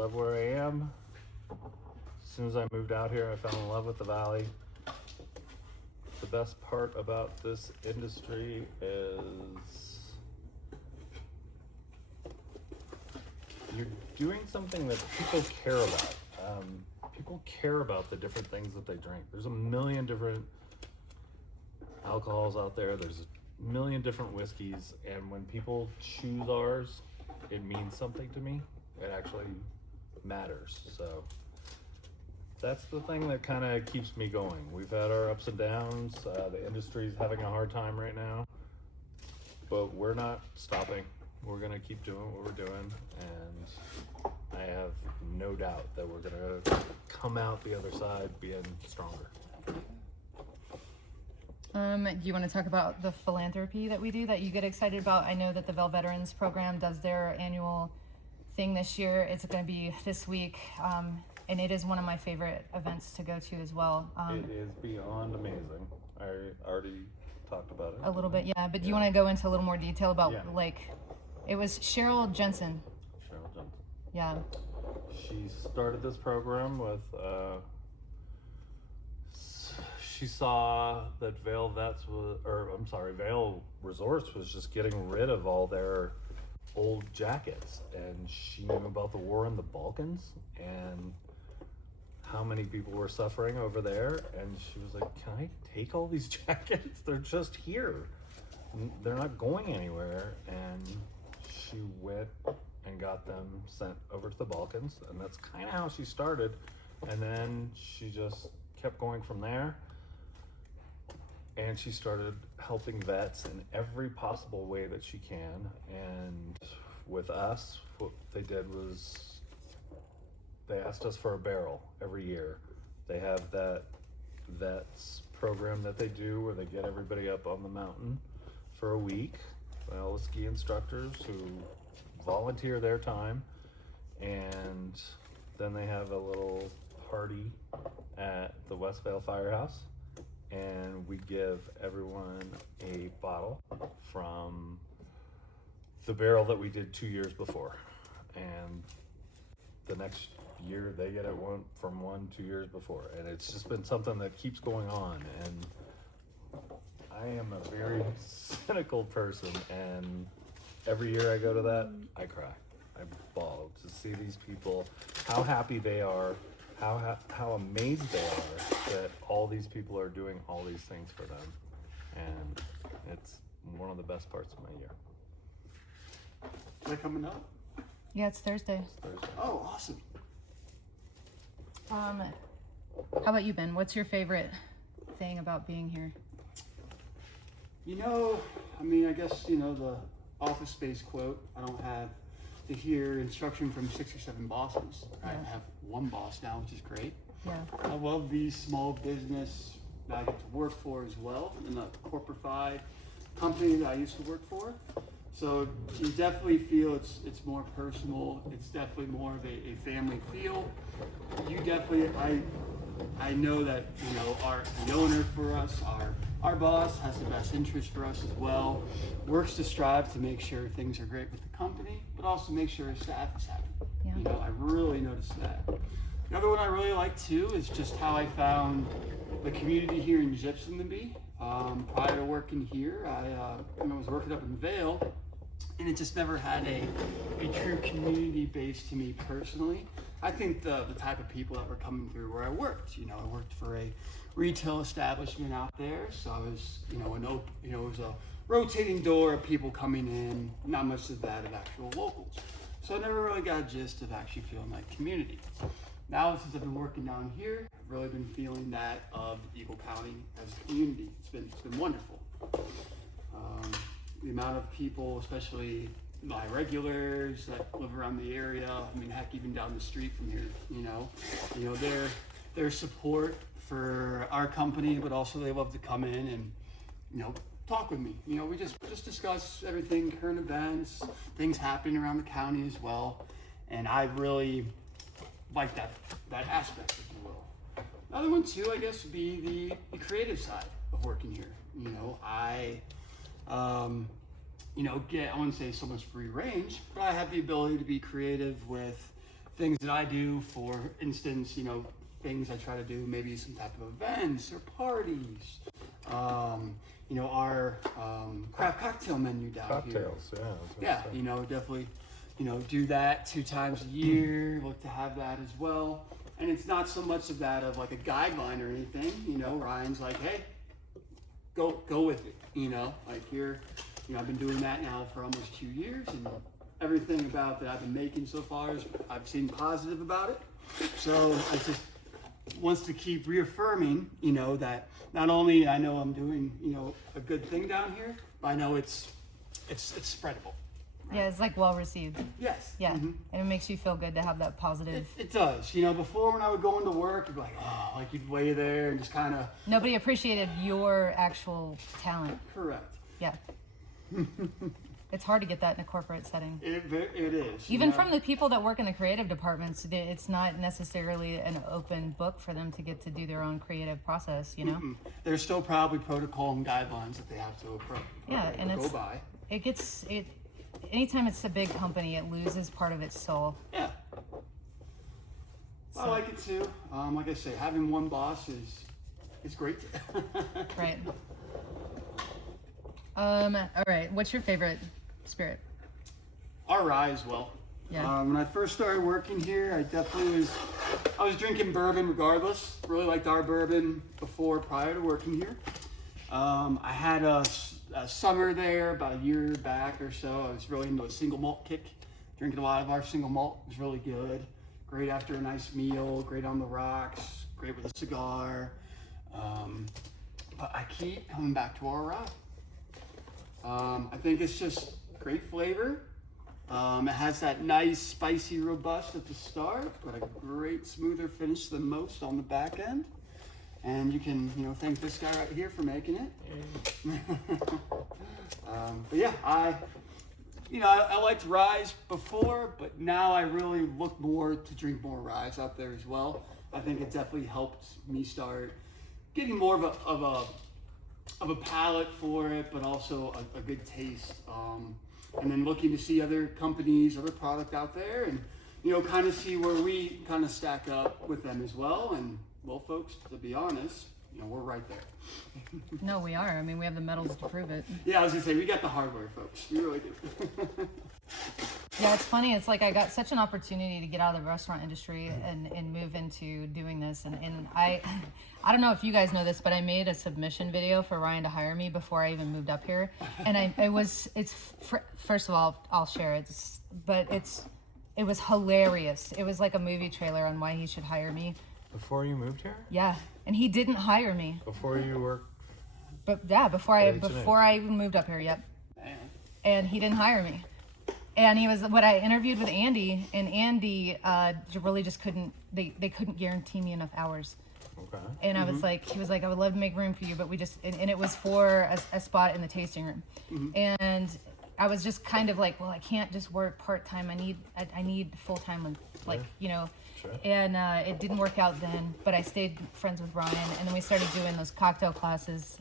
love where I am. As soon as I moved out here, I fell in love with the valley. The best part about this industry is you're doing something that people care about. People care about the different things that they drink. There's a million different alcohols out there. There's a million different whiskeys, and when people choose ours, it means something to me. It actually matters. So that's the thing that kind of keeps me going. We've had our ups and downs. The industry's having a hard time right now, but we're not stopping. We're gonna keep doing what we're doing, and I have no doubt that we're gonna come out the other side being stronger. Do you want to talk about the philanthropy that we do that you get excited about? I know that the Vel Veterans Program does their annual thing this year. It's going to be this week, and it is one of my favorite events to go to as well. It is beyond amazing. I already talked about it. A little bit, yeah. But do you want to go into a little more detail about, it was Cheryl Jensen. Cheryl Jensen. Yeah. She started this program with, she saw that Vail Resorts was just getting rid of all their old jackets, and she knew about the war in the Balkans and how many people were suffering over there, and she was like, can I take all these jackets? They're just here. They're not going anywhere. And she went and got them sent over to the Balkans, and that's kind of how she started. And then she just kept going from there. And she started helping vets in every possible way that she can. And with us, what they did was they asked us for a barrel every year. They have that vets program that they do where they get everybody up on the mountain for a week. All the ski instructors who volunteer their time. And then they have a little party at the West Vale Firehouse. And we give everyone a bottle from the barrel that we did 2 years before. And the next year they get it from 2 years before. And it's just been something that keeps going on. And I am a very cynical person, and every year I go to that, I cry. I bawl to see these people, how happy they are, how amazed they are that all these people are doing all these things for them. And it's one of the best parts of my year. Is that coming up? Yeah, it's Thursday. It's Thursday. Oh, awesome. How about you, Ben? What's your favorite thing about being here? I guess, the office space quote, I don't have to hear instruction from 6 or 7 bosses. I have one boss now, which is great. Yeah. I love the small business that I get to work for as well, in the corporate company that I used to work for. So you definitely feel it's more personal. It's definitely more of a family feel. I know that the owner for us, our boss has the best interest for us as well. Works to strive to make sure things are great with the company, but also make sure his staff is happy. Yeah. I really noticed that. The other one I really like too is just how I found the community here in Gypsum to be. Prior to working here, I was working up in Vail, and it just never had a true community base to me personally. I think the type of people that were coming through where I worked, I worked for a retail establishment out there, so I was, it was a rotating door of people coming in, not much of that of actual locals. So I never really got a gist of actually feeling like community. Now, since I've been working down here, I've really been feeling that of Eagle County as a community. It's been wonderful. The amount of people, especially my regulars that live around the area, heck, even down the street from here, their support for our company, but also they love to come in and, talk with me. We just discuss everything, current events, things happening around the county as well. And I really like that aspect, if you will. Another one too, I guess, would be the creative side of working here. I wouldn't say so much free range, but I have the ability to be creative with things that I do. For instance, things I try to do, maybe some type of events or parties. Our craft cocktail menu down Cocktails, here. yeah. I was Yeah, gonna say. definitely, do that 2 times a year. Look to have that as well. And it's not so much of that of like a guideline or anything. Ryan's like, hey, go with it. Like here, I've been doing that now for almost 2 years, and everything about that I've been making so far is I've seen positive about it. So I just wants to keep reaffirming, that not only I know I'm doing, a good thing down here, but I know it's spreadable. Yeah, it's like well received. Yes. Yeah, and it makes you feel good to have that positive. It does. Before when I would go into work, you'd be like, oh, like you'd lay there and just kind of. Nobody appreciated your actual talent. Correct. Yeah. It's hard to get that in a corporate setting. It is. Even from the people that work in the creative departments, it's not necessarily an open book for them to get to do their own creative process, Mm-mm. There's still probably protocol and guidelines that they have to go by. Anytime it's a big company, it loses part of its soul. Yeah. I like it too. Like I say, having one boss is great. Right. All right. What's your favorite spirit? Our rye as well. Yeah. When I first started working here, I was drinking bourbon regardless. Really liked our bourbon prior to working here. I had a summer there about a year back or so. I was really into a single malt kick. Drinking a lot of our single malt. It was really good. Great after a nice meal, great on the rocks, great with a cigar. But I keep coming back to our rye. I think it's just great flavor. It has that nice spicy robust at the start, but a great smoother finish than most on the back end. And you can, thank this guy right here for making it. But yeah, I liked ryes before, but now I really look more to drink more ryes out there as well. I think it definitely helped me start getting more of a palate for it, but also a good taste. And then looking to see other companies, other product out there, and kind of see where we kind of stack up with them as well. And well, folks, to be honest, we're right there. No, we are. I mean, we have the medals to prove it. Yeah, I was gonna say we got the hardware, folks. We really do. Yeah, it's funny. It's like I got such an opportunity to get out of the restaurant industry and move into doing this. And I don't know if you guys know this, but I made a submission video for Ryan to hire me before I even moved up here. And first of all, I'll share it. It was hilarious. It was like a movie trailer on why he should hire me. Before you moved here? Yeah, and he didn't hire me. Before you worked? But yeah, before I even moved up here. Yep. Man. And he didn't hire me. And I interviewed with Andy, and Andy really just couldn't. They couldn't guarantee me enough hours. Okay. And he was like, I would love to make room for you, but and it was for a spot in the tasting room. Mm-hmm. And I was just kind of like, well, I can't just work part time. I need full time, Sure. And it didn't work out then, but I stayed friends with Ryan, and then we started doing those cocktail classes.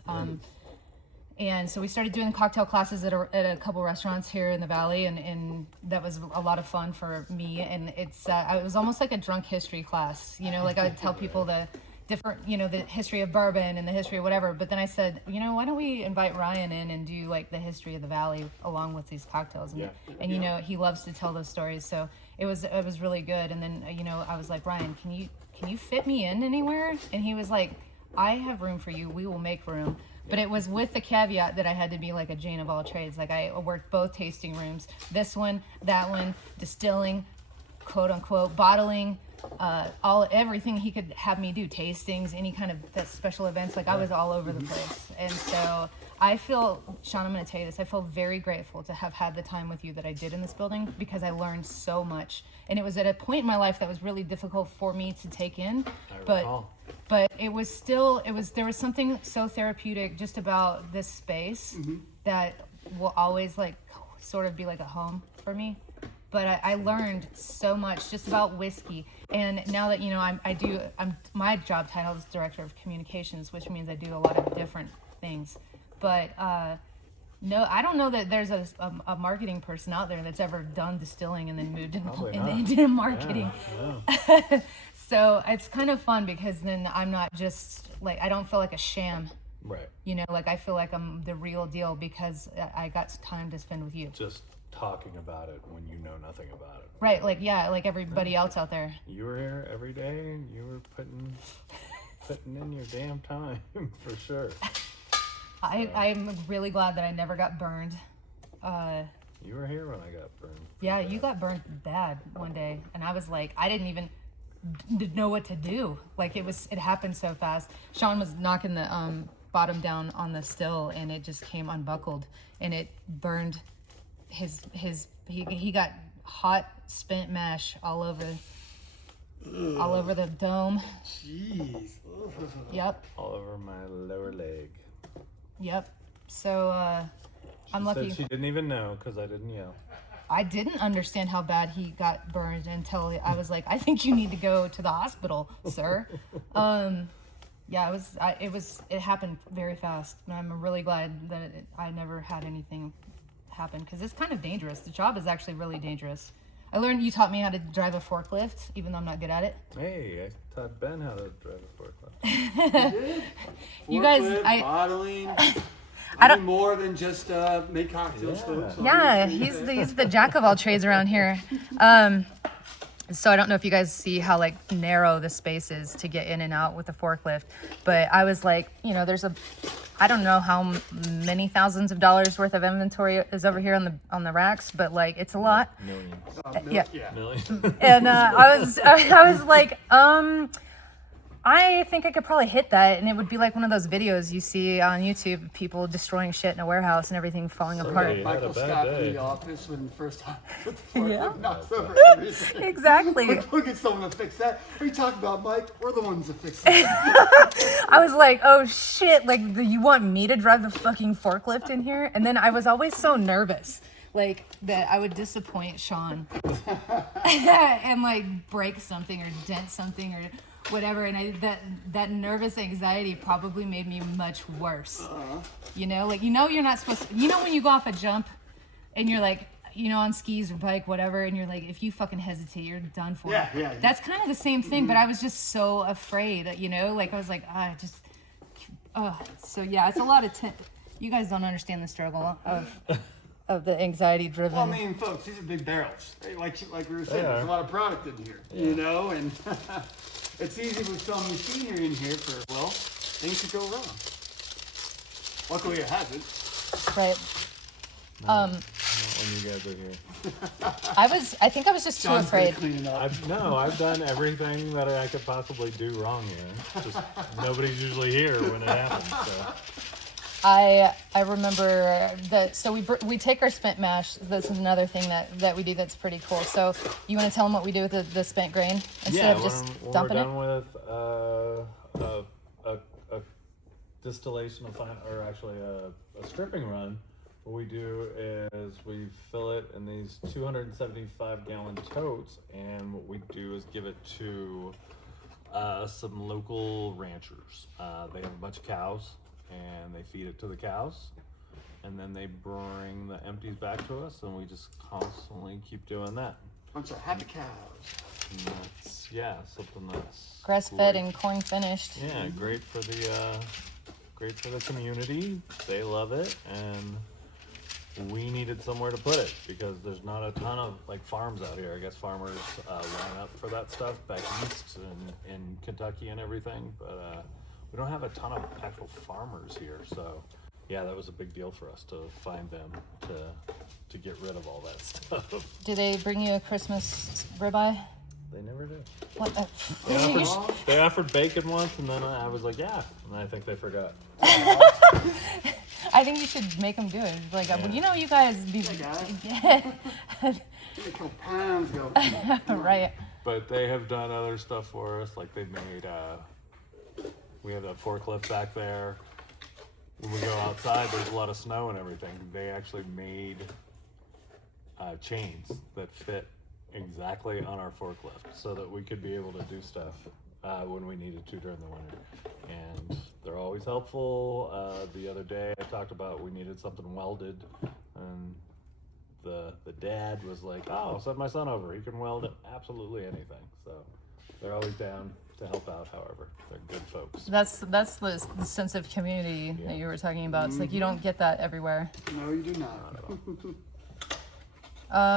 And so we started doing cocktail classes at a couple restaurants here in the Valley, and that was a lot of fun for me. And it was almost like a drunk history class, like I would tell people the different, the history of bourbon and the history of whatever. But then I said, why don't we invite Ryan in and do like the history of the Valley along with these cocktails? And he loves to tell those stories. So it was really good. And then, I was like, Ryan, can you fit me in anywhere? And he was like, I have room for you. We will make room. But it was with the caveat that I had to be like a Jane of all trades. Like I worked both tasting rooms, this one, that one, distilling, quote unquote, bottling, everything he could have me do, tastings, any kind of special events. Like I was all over the place. And so I feel, Shawn, I'm going to tell you this, I feel very grateful to have had the time with you that I did in this building, because I learned so much. And it was at a point in my life that was really difficult for me to take in. But it was there was something so therapeutic just about this space that will always like sort of be like a home for me. But I learned so much just about whiskey. And now that, my job title is Director of Communications, which means I do a lot of different things. But No, I don't know that there's a marketing person out there that's ever done distilling and then moved Probably and not. into marketing. Yeah. So it's kind of fun because then I'm not just like, I don't feel like a sham, Right. you know, like I feel like I'm the real deal because I got time to spend with you. Just talking about it when you know nothing about it. Right, like, yeah, like everybody else out there. You were here every day and you were putting in your damn time for sure. I'm really glad that I never got burned. You were here when I got burned. Yeah, you got burned bad one day, and I was like, I didn't even know what to do. Like it happened so fast. Shawn was knocking the bottom down on the still, and it just came unbuckled, and it burned he got hot spent mash all over the dome. Jeez. Yep. All over my lower leg. Yep. So I'm lucky. Said she didn't even know because I didn't yell. I didn't understand how bad he got burned until I was like, I think you need to go to the hospital, sir. Yeah, it happened very fast, and I'm really glad that I never had anything happen because it's kind of dangerous. The job is actually really dangerous. You taught me how to drive a forklift, even though I'm not good at it. Hey, I taught Ben how to drive a forklift. You guys, Forklift, bottling. I don't- more than just make cocktails, folks. Yeah, he's the jack of all trades around here. So I don't know if you guys see how like narrow the space is to get in and out with the forklift, but I was like, you know, I don't know how many thousands of dollars worth of inventory is over here on the racks, but like it's a lot. Millions. Yeah. Millions. And I was like, I think I could probably hit that, and it would be like one of those videos you see on YouTube of people destroying shit in a warehouse and everything falling apart. Somebody- Michael had a bad Scott in day. the office when the first time put the forklift Yeah. knocks over everything. Exactly. We'll get someone to fix that. What are you talking about, Mike? We're the ones that fix it. I was like, oh shit, like, you want me to drive the fucking forklift in here? And then I was always so nervous, like, that I would disappoint Shawn and, like, break something or dent something or whatever. And that nervous anxiety probably made me much worse. You know, like, you're not supposed to, when you go off a jump and you're like, on skis or bike, whatever, and you're like, if you fucking hesitate, you're done for. Yeah. That's kind of the same thing, but I was just so afraid, like I was like, so yeah, it's a lot of you guys don't understand the struggle of the anxiety driven. Well, I mean, folks, these are big barrels. Like we were saying, there's a lot of product in here, and it's easy with some machinery in here things could go wrong. Luckily, it hasn't. Right. Not when you guys are here. I think I was just too John's gonna afraid. clean it up. I've done everything that I could possibly do wrong here. Just nobody's usually here when it happens. So. I remember that. So we take our spent mash. That's another thing that we do that's pretty cool. So you want to tell them what we do with the spent grain instead of just when dumping we're it? done with a distillation of or actually a stripping run, what we do is we fill it in these 275 gallon totes, and what we do is give it to some local ranchers. They have a bunch of cows, and they feed it to the cows, and then they bring the empties back to us, and we just constantly keep doing that. Bunch of happy cows. And that's something that's Grass fed great. and corn finished. Yeah, great for the community. They love it, and we needed somewhere to put it because there's not a ton of like farms out here. I guess farmers line up for that stuff back east and in Kentucky and everything, but we don't have a ton of actual farmers here. So yeah, that was a big deal for us to find them to get rid of all that stuff. Do they bring you a Christmas ribeye? They never did. What? They offered bacon once, and then I was like, yeah, and I think they forgot. I think you should make them do it. Like, Yeah. you guys be Hey, guys. yeah. Give me a couple pounds, go. Right. But they have done other stuff for us, like they've made, we have that forklift back there. When we go outside, there's a lot of snow and everything. They actually made chains that fit exactly on our forklift so that we could be able to do stuff when we needed to during the winter. and they're always helpful. The other day I talked about we needed something welded, and the dad was like, "Oh, send my son over. He can weld absolutely anything." So they're always down to help out. However, they're good folks. That's the sense of community that you were talking about. It's like you don't get that everywhere. No, you do not. Not at all.